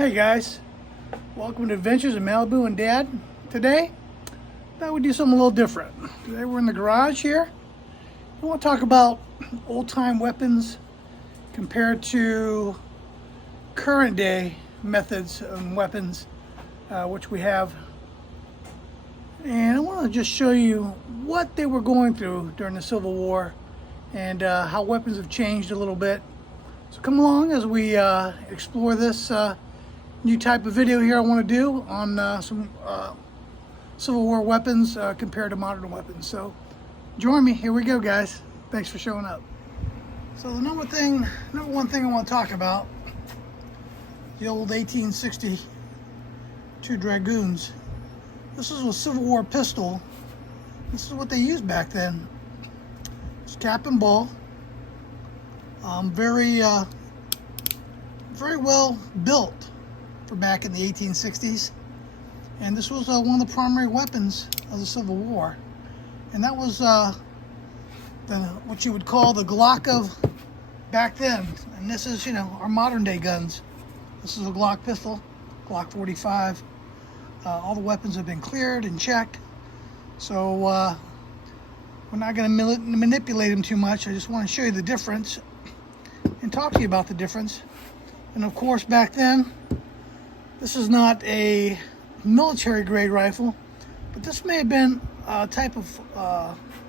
Hey guys, welcome to Adventures in Malibu and Dad. Today, I thought we'd do something a little different. Today we're in the garage here. I want to talk about old-time weapons compared to current day methods and weapons, which we have. And I want to just show you what they were going through during the Civil War and how weapons have changed a little bit. So come along as we explore this new type of video here I want to do on some Civil War weapons compared to modern weapons. So join me. Here we go, guys. Thanks for showing up. So the number one thing I want to talk about, the old 1862 Dragoons. This is a Civil War pistol. This is what they used back then. It's cap and ball. Very well built for back in the 1860s, and this was one of the primary weapons of the Civil War, and that was what you would call the Glock of back then. And this is, our modern day guns. This is a Glock pistol, Glock 45. All the weapons have been cleared and checked, so we're not going to manipulate them too much. I just want to show you the difference and talk to you about the difference. And of course, back then, this is not a military grade rifle, but this may have been a type of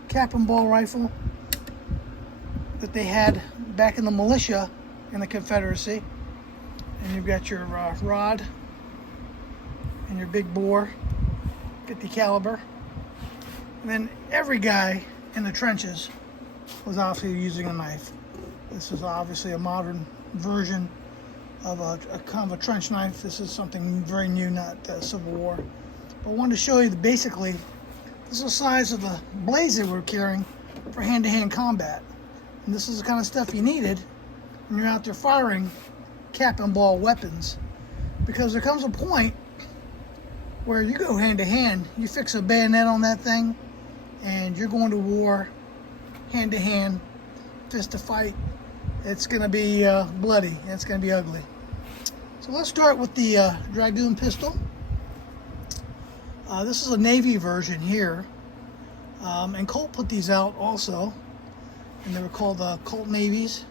cap and ball rifle that they had back in the militia in the Confederacy. And you've got your rod and your big bore 50 caliber. And then every guy in the trenches was obviously using a knife. This is obviously a modern version of a kind of a trench knife. This is something very new, not Civil War. But I wanted to show you basically, this is the size of the blades they were carrying for hand-to-hand combat. And this is the kind of stuff you needed when you're out there firing cap and ball weapons. Because there comes a point where you go hand-to-hand, you fix a bayonet on that thing, and you're going to war hand-to-hand, fist to fight. It's going to be bloody. It's going to be ugly. So let's start with the Dragoon pistol. This is a Navy version here. And Colt put these out also. And they were called Colt Navies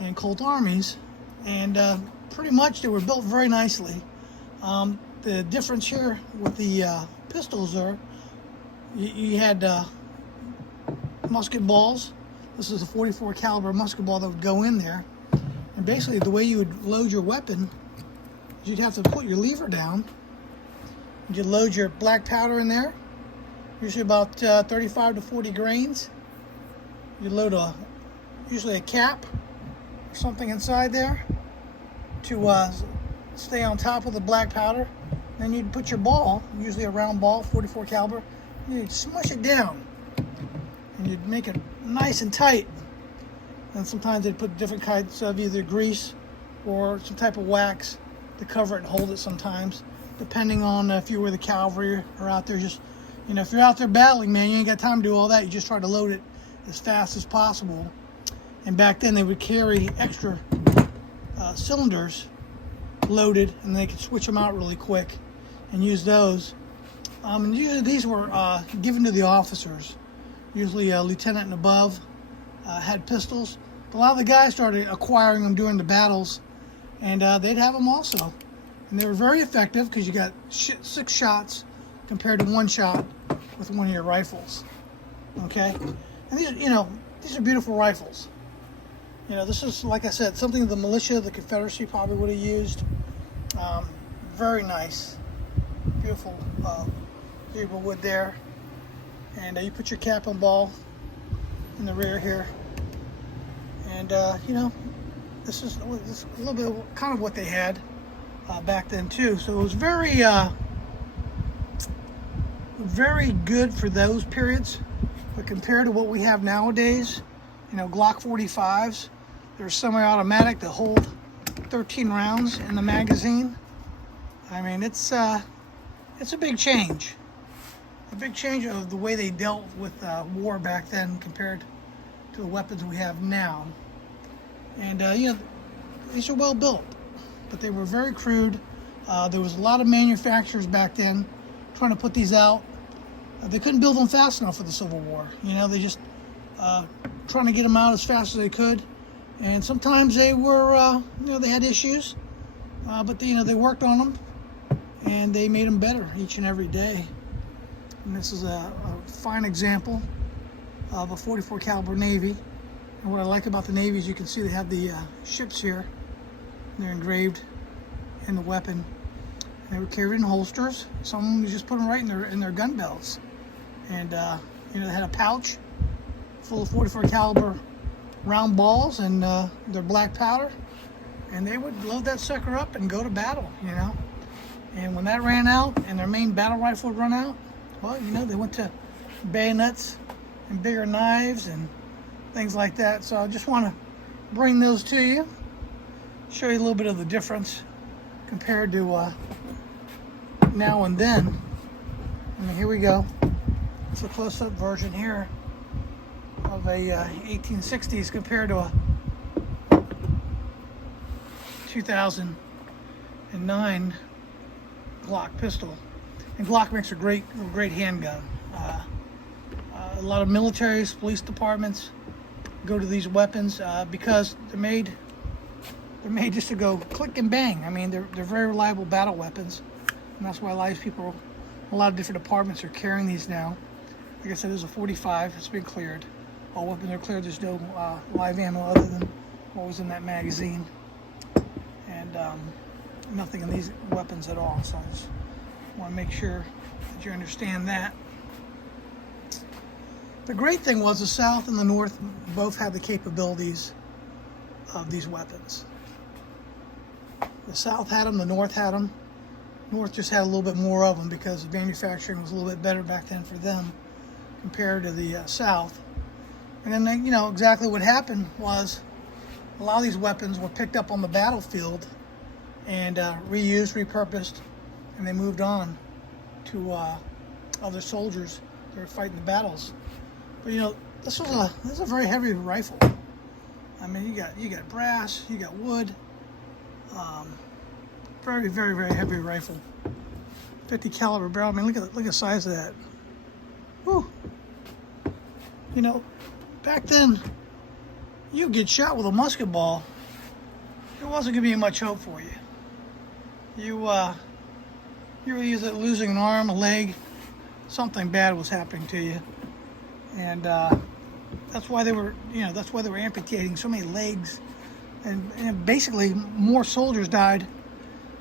and Colt Armies. And pretty much they were built very nicely. The difference here with the pistols are you had musket balls. This is a 44 caliber musket ball that would go in there. And basically the way you would load your weapon is you'd have to put your lever down. You'd load your black powder in there, usually about 35 to 40 grains. You load usually a cap or something inside there to stay on top of the black powder. Then you'd put your ball, usually a round ball, 44 caliber, and you'd smush it down. And you'd make it nice and tight. And sometimes they'd put different kinds of either grease or some type of wax to cover it and hold it sometimes, depending on if you were the cavalry or out there just, if you're out there battling, man, you ain't got time to do all that. You just try to load it as fast as possible. And back then they would carry extra cylinders loaded, and they could switch them out really quick and use those. And usually these were given to the officers. Usually a lieutenant and above had pistols. But a lot of the guys started acquiring them during the battles, and they'd have them also. And they were very effective because you got 6 shots compared to 1 shot with one of your rifles. Okay? And these are beautiful rifles. This is, like I said, something the militia, the Confederacy probably would have used. Very nice. Beautiful zebra wood there. And you put your cap and ball in the rear here. And, this is a little bit of kind of what they had back then, too. So it was very, very good for those periods. But compared to what we have nowadays, Glock 45s, they're semi-automatic that hold 13 rounds in the magazine. I mean, it's a big change. A big change of the way they dealt with war back then compared to the weapons we have now. And these are well built. but they were very crude. There was a lot of manufacturers back then trying to put these out. They couldn't build them fast enough for the Civil War. You know, they just trying to get them out as fast as they could. And sometimes they were, you know, they had issues, but you know, they worked on them and they made them better each and every day. And this is a fine example of a 44 caliber Navy. And what I like about the Navy is you can see they have the ships here. They're engraved in the weapon. And they were carried in holsters. Some of them you just put them right in their gun belts. And you know, they had a pouch full of 44 caliber round balls and their black powder, and they would load that sucker up and go to battle, you know. And when that ran out and their main battle rifle would run out, well, you know, they went to bayonets and bigger knives and things like that. So I just want to bring those to you, show you a little bit of the difference compared to now and then. And here we go. It's a close-up version here of a 1860s compared to a 2009 Glock pistol. And Glock makes a great handgun. A lot of militaries, police departments go to these weapons because they're made just to go click and bang. I mean, they're very reliable battle weapons, and that's why a lot of people, a lot of different departments are carrying these now. Like I said, there's a 45. It's been cleared. All weapons are cleared. There's no live ammo other than what was in that magazine, and nothing in these weapons at all. So I just want to make sure that you understand that. The great thing was the South and the North both had the capabilities of these weapons. The South had them, the North had them. North just had a little bit more of them because the manufacturing was a little bit better back then for them compared to the South. And then, you know, exactly what happened was a lot of these weapons were picked up on the battlefield and reused, repurposed, and they moved on to other soldiers that were fighting the battles. But you know, this is a very heavy rifle. I mean, you got brass, you got wood. Very, very, very heavy rifle. 50 caliber barrel. I mean, look at the size of that. Whew. You know, back then, you get shot with a musket ball, there wasn't going to be much hope for you. You were either losing an arm, a leg, something bad was happening to you, and that's why they were amputating so many legs, and basically more soldiers died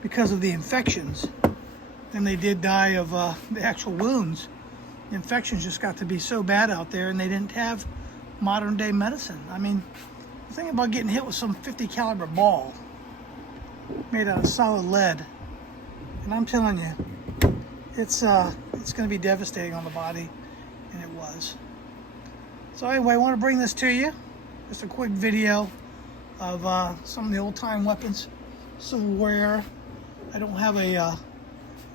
because of the infections than they did die of the actual wounds. The infections just got to be so bad out there, and they didn't have modern day medicine. I mean, the thing about getting hit with some 50 caliber ball made out of solid lead, and I'm telling you, it's going to be devastating on the body, and it was. So anyway, I want to bring this to you. Just a quick video of some of the old-time weapons, Civil War era. I don't have a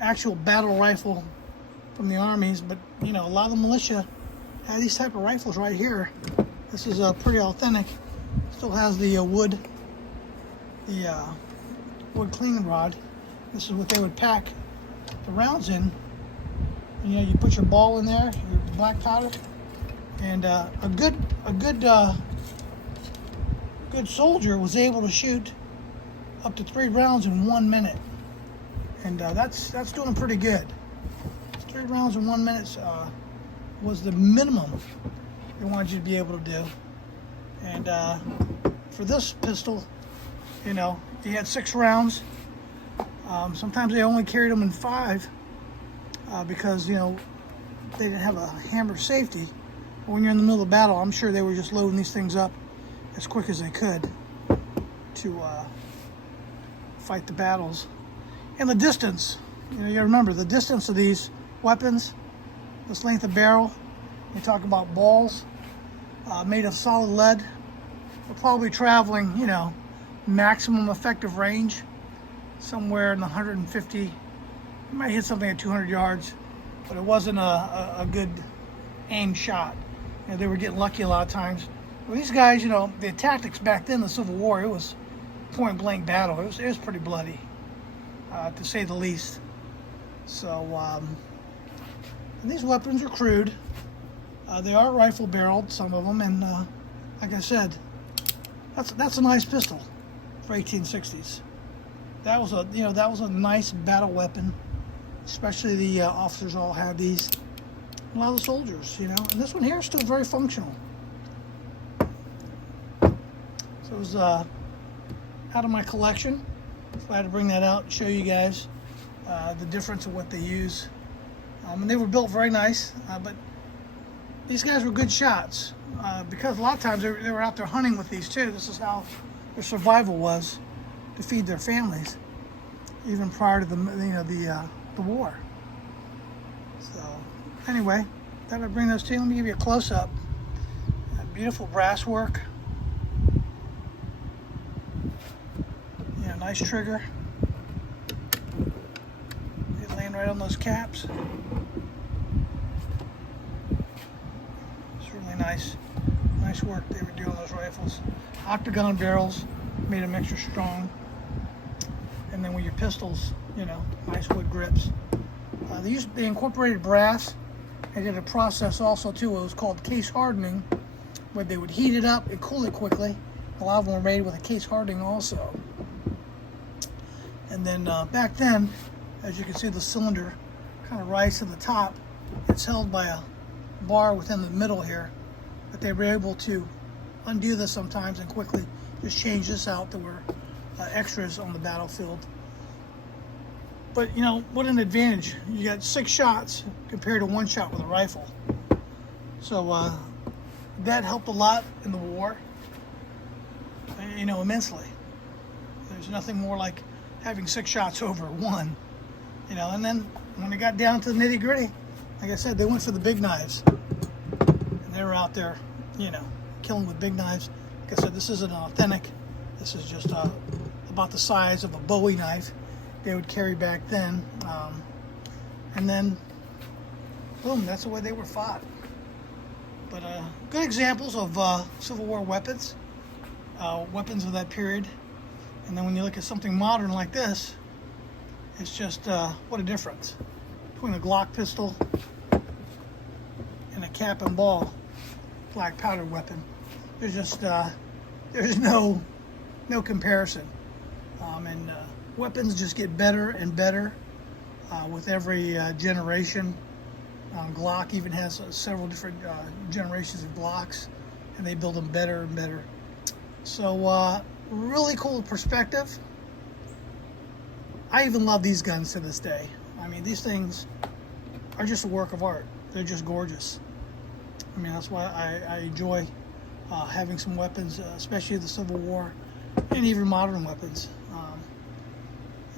actual battle rifle from the armies, but you know, a lot of the militia had these type of rifles right here. This is pretty authentic. Still has the wood cleaning rod. This is what they would pack the rounds in. You know, you put your ball in there, your black powder, and a good soldier was able to shoot up to 3 rounds in 1 minute, and that's doing pretty good. 3 rounds in 1 minute was the minimum they wanted you to be able to do. And for this pistol, you know, you had 6 rounds. Sometimes they only carried them in 5 because, you know, they didn't have a hammer safety. But when you're in the middle of battle, I'm sure they were just loading these things up as quick as they could to fight the battles. And the distance, you know, you gotta remember the distance of these weapons, this length of barrel. You talk about balls made of solid lead. We're probably traveling, you know, maximum effective range somewhere in the 150. You might hit something at 200 yards, but it wasn't a good aim shot. You know, they were getting lucky a lot of times. Well, these guys, you know, the tactics back then, the Civil War, it was point blank battle. It was pretty bloody, to say the least. So, and these weapons are crude. They are rifle barreled, some of them, and like I said, that's a nice pistol for 1860s. That was a nice battle weapon. Especially the officers all had these. A lot of the soldiers, and this one here is still very functional. So it was out of my collection. So I had to bring that out and show you guys the difference of what they use. And they were built very nice, but these guys were good shots because a lot of times they were out there hunting with these too. This is how their survival was to feed their families, even prior to the war. So anyway, thought I'd bring those to you. Let me give you a close-up. Beautiful brass work. Nice trigger. They land right on those caps. It's really nice work they were doing on those rifles. Octagon barrels made them extra strong. And then with your pistols, nice wood grips. They incorporated brass. They did a process also too. It was called case hardening, where they would heat it up and cool it quickly. A lot of them were made with a case hardening also. And then back then, as you can see, the cylinder kind of rises to the top. It's held by a bar within the middle here, but they were able to undo this sometimes and quickly just change this out. There were extras on the battlefield. But what an advantage. You got 6 shots compared to 1 shot with a rifle. So that helped a lot in the war, immensely. There's nothing more like having 6 shots over 1, and then when it got down to the nitty gritty, like I said, they went for the big knives. And they were out there, killing with big knives. Like I said, this isn't authentic. This is just about the size of a Bowie knife they would carry back then. And then, boom, that's the way they were fought. But good examples of Civil War weapons, weapons of that period. And then when you look at something modern like this, it's just what a difference between a Glock pistol and a cap and ball black powder weapon. There's just there's no comparison. And weapons just get better and better with every generation. Glock even has several different generations of Glocks, and they build them better and better. So really cool perspective. I even love these guns to this day. I mean, these things are just a work of art. They're just gorgeous. I mean, that's why I enjoy having some weapons, especially the Civil War, and even modern weapons.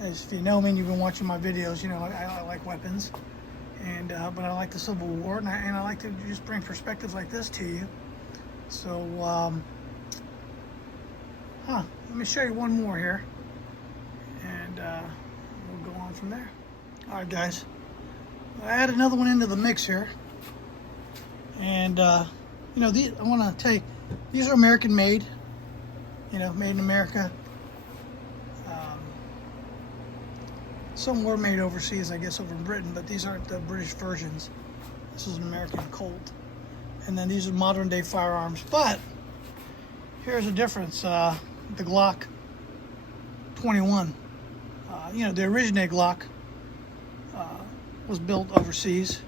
As if you know me and you've been watching my videos, I like weapons, and but I like the Civil War, and I like to just bring perspectives like this to you. So, let me show you one more here, and we'll go on from there. All right, guys, I add another one into the mix here, and these, I want to tell you, these are American made, made in America. Some were made overseas, I guess, over in Britain, but these aren't the British versions. This is an American Colt. And then these are modern day firearms. But here's the difference. The Glock 21. The originated Glock was built overseas,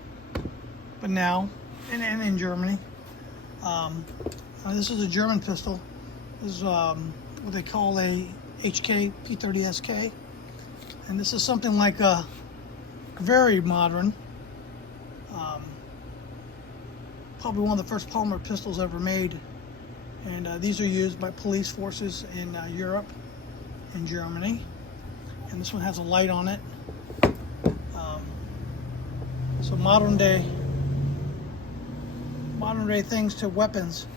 but now, and in Germany. This is a German pistol. This is what they call a HK P30SK. And this is something like a very modern, probably one of the first polymer pistols ever made. And these are used by police forces in Europe and Germany. And this one has a light on it. So modern day things to weapons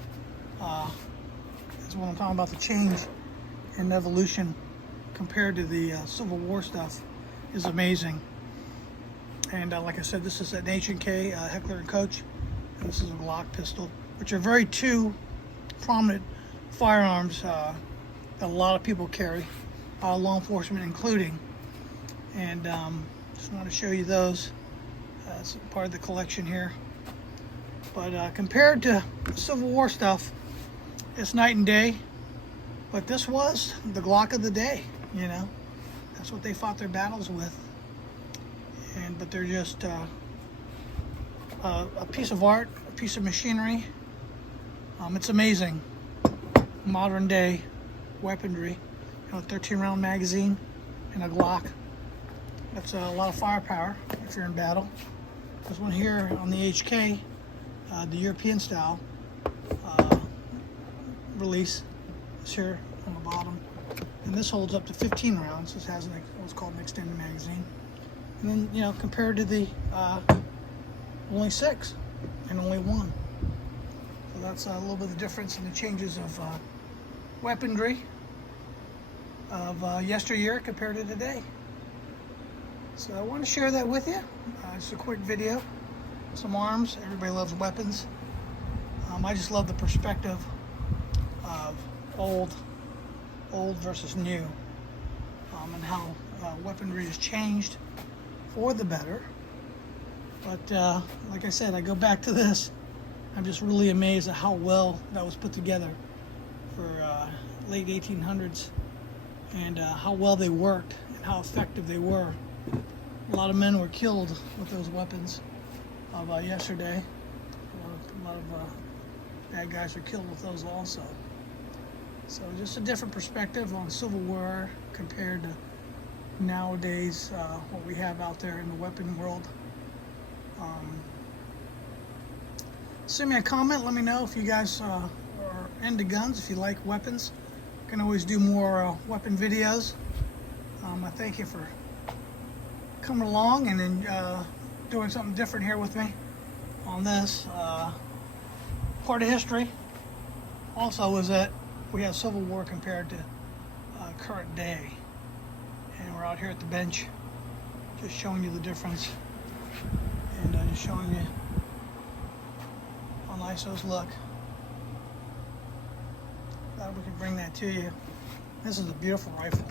is what I'm talking about. The change and evolution compared to the Civil War stuff is amazing. And like I said, this is an H&K Heckler & Koch, and this is a Glock pistol, which are very two prominent firearms that a lot of people carry, law enforcement including. And just want to show you those. It's part of the collection here. But compared to Civil War stuff, it's night and day. But this was the Glock of the day, you know. That's what they fought their battles with. But they're just a piece of art, a piece of machinery. It's amazing. Modern day weaponry. You know, 13-round magazine and a Glock. That's a lot of firepower if you're in battle. This one here on the HK, the European style release is here on the bottom. And this holds up to 15 rounds. This has what's called an extended magazine. And then, you know, compared to the only 6 and only 1. So that's a little bit of the difference in the changes of weaponry of yesteryear compared to today. So I want to share that with you. It's a quick video. Some arms. Everybody loves weapons. I just love the perspective of old versus new, and how weaponry has changed for the better. But like I said, I go back to this. I'm just really amazed at how well that was put together for late 1800s, and how well they worked and how effective they were. A lot of men were killed with those weapons of yesterday. A lot of bad guys were killed with those also. So just a different perspective on Civil War compared to nowadays, what we have out there in the weapon world. Send me a comment. Let me know if you guys are into guns, if you like weapons. You can always do more weapon videos. I thank you for coming along and then doing something different here with me on this. Part of history also is that we have Civil War compared to current day. And we're out here at the bench just showing you the difference, and just showing you how nice those look. Glad we can bring that to you. This is a beautiful rifle.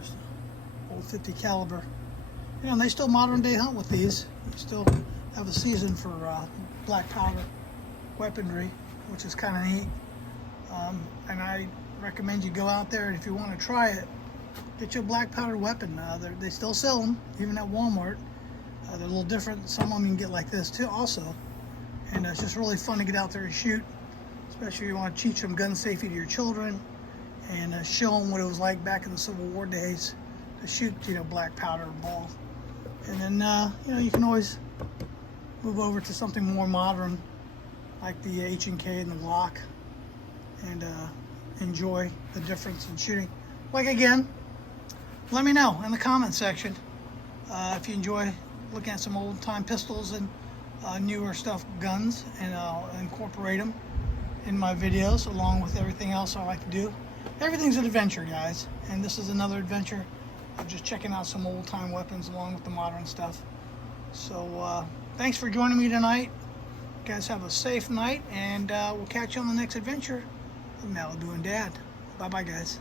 Just an old 50 caliber. You know, and they still modern day hunt with these. You still have a season for black powder weaponry, which is kind of neat. And I recommend you go out there, and if you want to try it, get you a black powder weapon. They still sell them, even at Walmart. They're a little different. Some of them you can get like this too also. And it's just really fun to get out there and shoot, especially if you want to teach some gun safety to your children and show them what it was like back in the Civil War days to shoot, you know, black powder ball. And then, you know, you can always move over to something more modern like the H&K and the Glock, and enjoy the difference in shooting. Like, again, let me know in the comment section if you enjoy looking at some old time pistols and newer stuff, guns, and I'll incorporate them in my videos along with everything else I like to do. Everything's an adventure, guys, and this is another adventure of just checking out some old time weapons along with the modern stuff. So thanks for joining me tonight. You guys have a safe night, and we'll catch you on the next adventure of Malibu and Dad. Bye bye, guys.